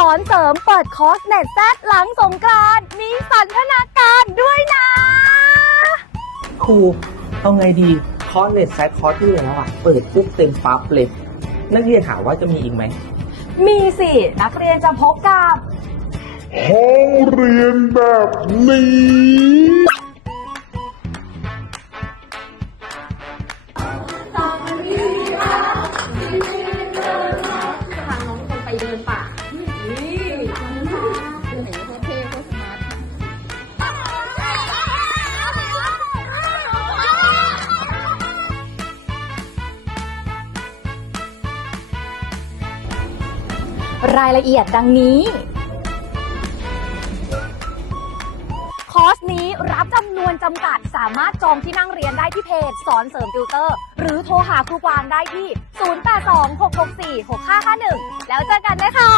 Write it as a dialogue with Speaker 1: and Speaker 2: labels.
Speaker 1: สอนเสริมเปิดคอร์สเน็ตแซดหลังสงกรานต์มีสันทนาการด้วยนะ
Speaker 2: ครูเอาไงดี คอร์สเน็ตแซดคอร์สที่แล้วอะ เปิดปุ๊บเต็มปั๊บเลย นักเรียนถามว่าจะมีอีกไหม
Speaker 1: มีสิ นักเรียนจะพบกับ
Speaker 3: ห้องเรียนแบบนี้
Speaker 1: รายละเอียดดังนี้ คอร์สนี้รับจำนวนจำกัดสามารถจองที่นั่งเรียนได้ที่เพจ สอนเสริมติวเตอร์ หรือโทรหาครูกวางได้ที่ 0826646551 แล้วเจอกันนะคะ